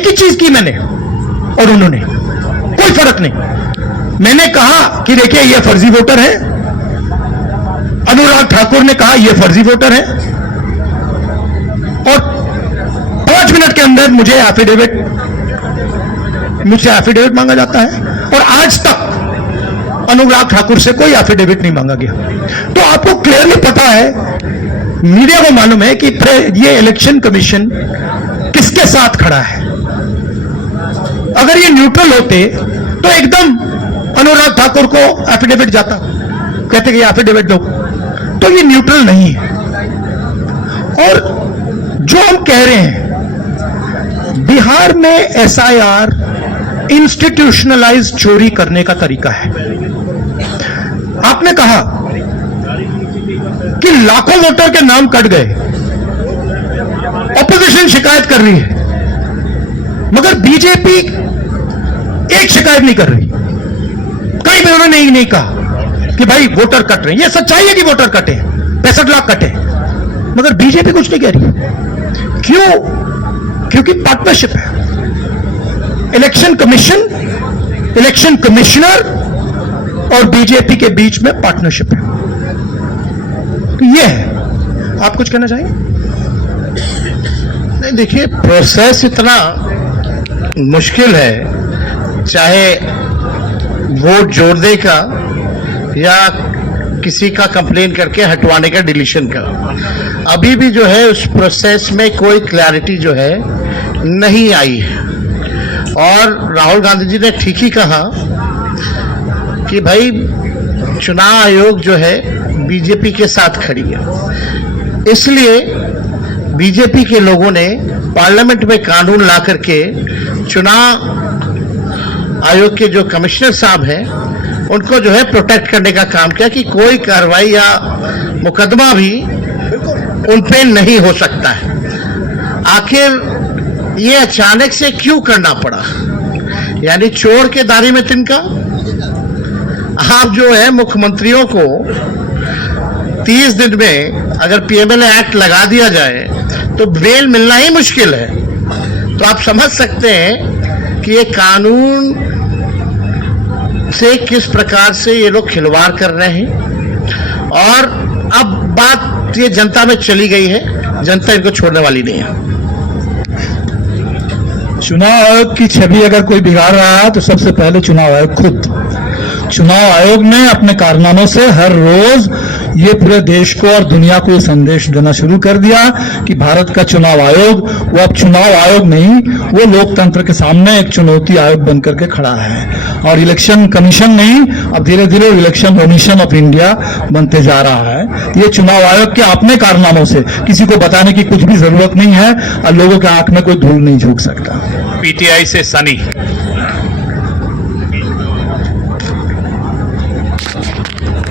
एक ही चीज की मैंने और उन्होंने, कोई फर्क नहीं। मैंने कहा कि देखिए ये फर्जी वोटर है, अनुराग ठाकुर ने कहा ये फर्जी वोटर है, और 5 मिनट के अंदर मुझे मुझसे एफिडेविट मांगा जाता है, और आज तक अनुराग ठाकुर से कोई एफिडेविट नहीं मांगा गया। तो आपको क्लियरली पता है, मीडिया को मालूम है कि ये इलेक्शन कमीशन किसके साथ खड़ा है। अगर ये न्यूट्रल होते तो एकदम अनुराग ठाकुर को एफिडेविट जाता, कहते कि एफिडेविट दो। तो ये न्यूट्रल नहीं है। और जो हम कह रहे हैं, बिहार में एसआईआर इंस्टीट्यूशनलाइज चोरी करने का तरीका है। आपने कहा कि लाखों वोटर के नाम कट गए, ऑपोजिशन शिकायत कर रही है, मगर बीजेपी एक शिकायत नहीं कर रही। कहीं भी उन्होंने नहीं कहा कि भाई वोटर कट रहे हैं। यह सच्चाई है कि वोटर कटे, 65 लाख कटे, मगर बीजेपी कुछ नहीं कह रही। क्यों? क्योंकि पार्टनरशिप है। इलेक्शन कमीशन, इलेक्शन कमिश्नर और बीजेपी के बीच में पार्टनरशिप है। तो यह है। आप कुछ कहना चाहेंगे? नहीं, देखिए, प्रोसेस इतना मुश्किल है, चाहे वोट जोड़ने का या किसी का कंप्लेन करके हटवाने का, डिलीशन का। अभी भी जो है उस प्रोसेस में कोई क्लैरिटी जो है नहीं आई है। और राहुल गांधी जी ने ठीक ही कहा कि भाई चुनाव आयोग जो है बीजेपी के साथ खड़ी है, इसलिए बीजेपी के लोगों ने पार्लियामेंट में कानून ला करके चुनाव आयोग के जो कमिश्नर साहब हैं उनको जो है प्रोटेक्ट करने का काम किया कि कोई कार्रवाई या मुकदमा भी उन पे नहीं हो सकता है। आखिर ये अचानक से क्यों करना पड़ा? यानी चोर के दाढ़ी में तिनका। आप जो है मुख्यमंत्रियों को 30 दिन में अगर पीएमएलए एक्ट लगा दिया जाए तो बेल मिलना ही मुश्किल है। तो आप समझ सकते हैं कि ये कानून से किस प्रकार से ये लोग खिलवाड़ कर रहे हैं। और अब बात ये जनता में चली गई है, जनता इनको छोड़ने वाली नहीं है। चुनाव आयोग की छवि अगर कोई बिगाड़ रहा है तो सबसे पहले चुनाव आयोग खुद। चुनाव आयोग ने अपने कारनामों से हर रोज ये पूरे देश को और दुनिया को संदेश देना शुरू कर दिया कि भारत का चुनाव आयोग वो अब चुनाव आयोग नहीं, वो लोकतंत्र के सामने एक चुनौती आयोग बनकर के खड़ा है। और इलेक्शन कमीशन नहीं, अब धीरे धीरे इलेक्शन कमीशन ऑफ इंडिया बनते जा रहा है। ये चुनाव आयोग के अपने कारनामों से किसी को बताने की कुछ भी जरूरत नहीं है और लोगों के आंख में कोई धूल नहीं झोंक सकता। पीटीआई से सनी।